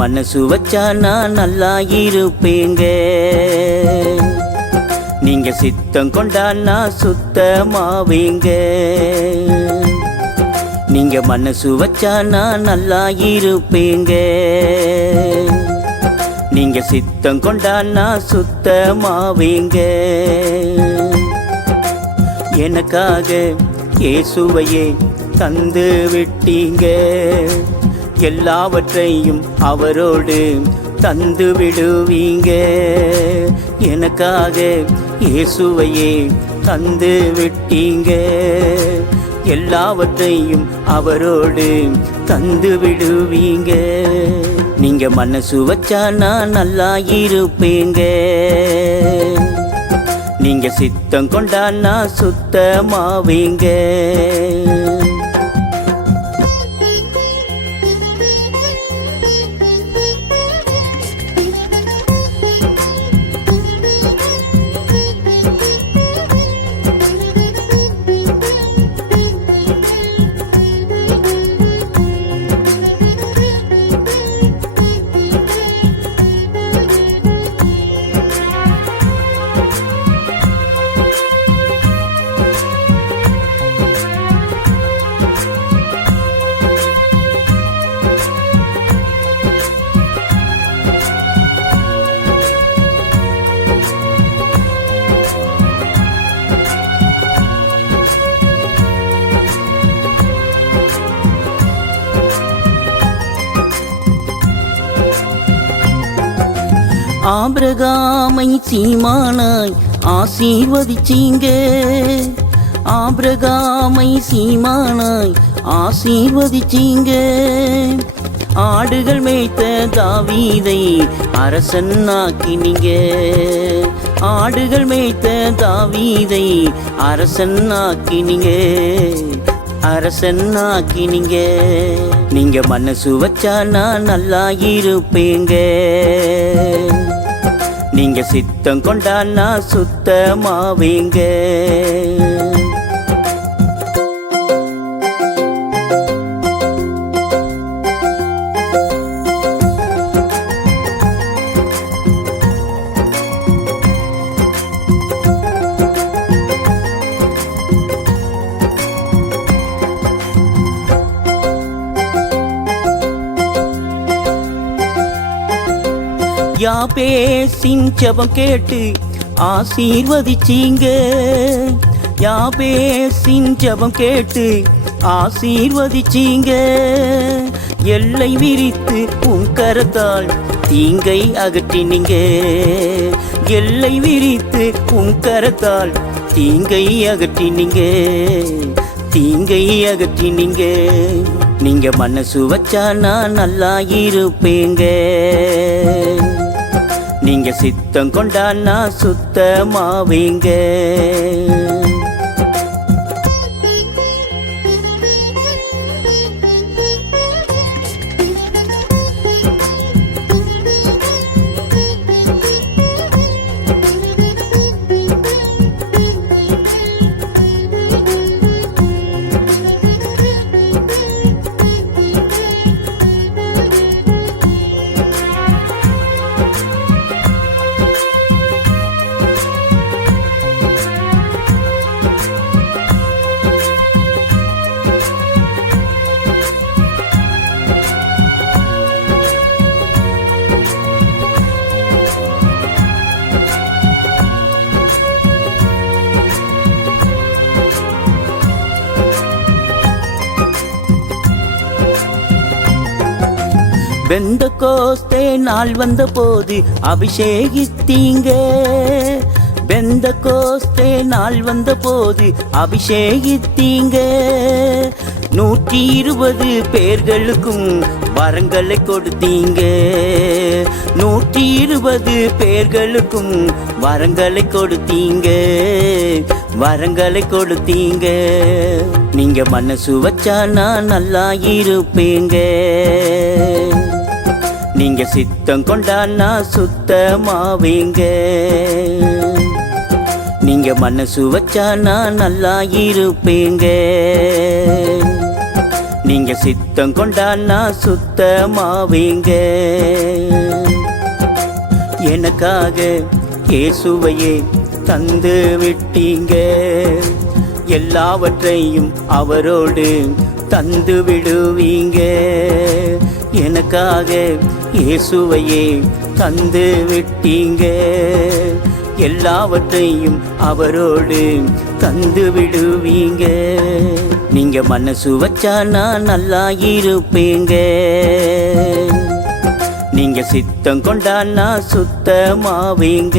மனசு வச்சா நான் நல்லா இருப்பேங்க. நீங்க சித்தம் கொண்டா நான் சுத்தமாவேங்க. நீங்க மனசு வச்சா நான் நல்லா இருப்பேங்க. நீங்க சித்தம் கொண்டா நான் சுத்தமாவேங்க. எனக்காக இயேசுவையே தந்து விட்டீங்க. எல்லாவற்றையும் அவரோடு தந்து விடுவீங்க. எனக்காக இயேசுவையே தந்து விட்டீங்க. எல்லாவற்றையும் அவரோடு தந்து விடுவீங்க. நீங்க மனசு வச்சா நான் நல்லா இருப்பேங்க. நீங்க சித்தம் கொண்டா நான் சுத்தமாவீங்க. ஆபிரகாமை சீமானாய் ஆசீர்வதிச்சீங்க. ஆபிரகாமை சீமானாய் ஆசீர்வதிச்சீங்க. ஆடுகள் மேய்த்த தாவீதை அரசனாக்கினீங்க. ஆடுகள் மேய்த்த தாவீதை அரசனாக்கினீங்க. அரசனாக்கினீங்க. நீங்க மனசு வச்சா நான் நல்லா இருப்பேங்க. நீங்க சித்தம் கொண்டா நான் சுத்தமாவேங்க. யாபேசின் ஜெபம் கேட்டு ஆசீர்வதிச்சீங்க. யாபேசின் ஜெபம் கேட்டு ஆசீர்வதிச்சீங்க. எல்லை விரித்து உன் கரத்தால் தீங்கை அகற்றினீங்க. எல்லை விரித்து உன் கரத்தால் தீங்கை அகற்றினீங்க. தீங்கை அகற்றினீங்க. நீங்க மனசு வச்சா நான் நல்லா இருப்பேங்க. நீங்க சித்தம் கொண்டா நான் சுத்தமாவீங்க. பெந்தகோஸ்தே நாள் வந்த போது அபிஷேகித்தீங்க. பெந்தகோஸ்தே நாள் வந்த போது அபிஷேகித்தீங்க. 120 பேர்களுக்கும் வரங்களை கொடுத்தீங்க. 120 பேர்களுக்கும் வரங்களை கொடுத்தீங்க. வரங்களை கொடுத்தீங்க. நீங்க மனசு வச்சா நான் நல்லா இருப்பேங்க. நீங்க சித்தம் கொண்டா நான் சுத்தமாவீங்க. நீங்க மனசு வச்சா நான் நல்லா இருப்பேங்க. நீங்க சித்தம் கொண்டா நான் சுத்தமாவீங்க. எனக்காக இயேசுவையே தந்து விட்டீங்க. எல்லாவற்றையும் அவரோடு தந்து விடுவீங்க. எனக்காக இயேசுவையே தந்து விட்டீங்க. எல்லாவற்றையும் அவரோடு தந்து விடுவீங்க. நீங்க மனசு வச்சா நான் நல்லா இருப்பீங்க. நீங்க சித்தம் கொண்டா நான் சுத்தமாவீங்க.